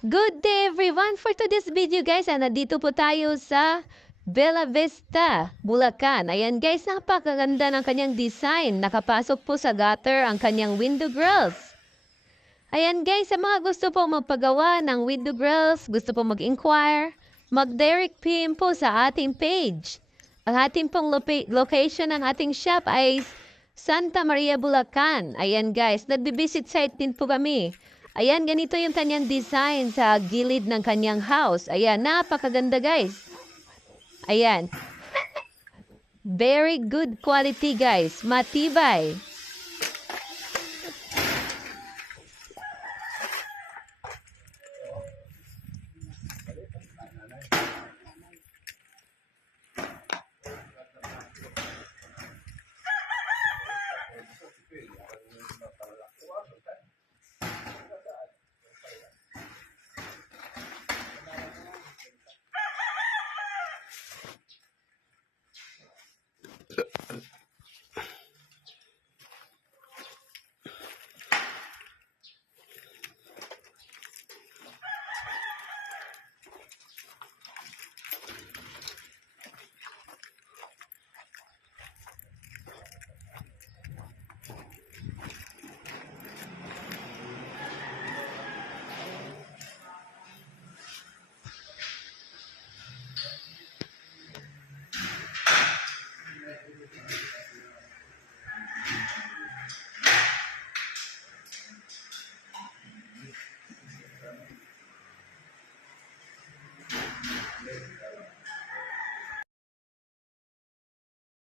Good day everyone! For today's video guys, nandito po tayo sa Bella Vista, Bulacan. Ayan guys, napakaganda ng kanyang design. Nakapasok po sa gutter ang kanyang window grills. Ayan guys, sa mga gusto po magpagawa ng window grills, gusto po mag-inquire, mag-direct PM po sa ating page. Ang ating pong location ng ating shop ay Santa Maria, Bulacan. Ayan guys, nagbi-visit site din po kami. Ayan, ganito yung kanyang design sa gilid ng kanyang house. Ayan, napakaganda guys. Ayan. Very good quality guys. Matibay.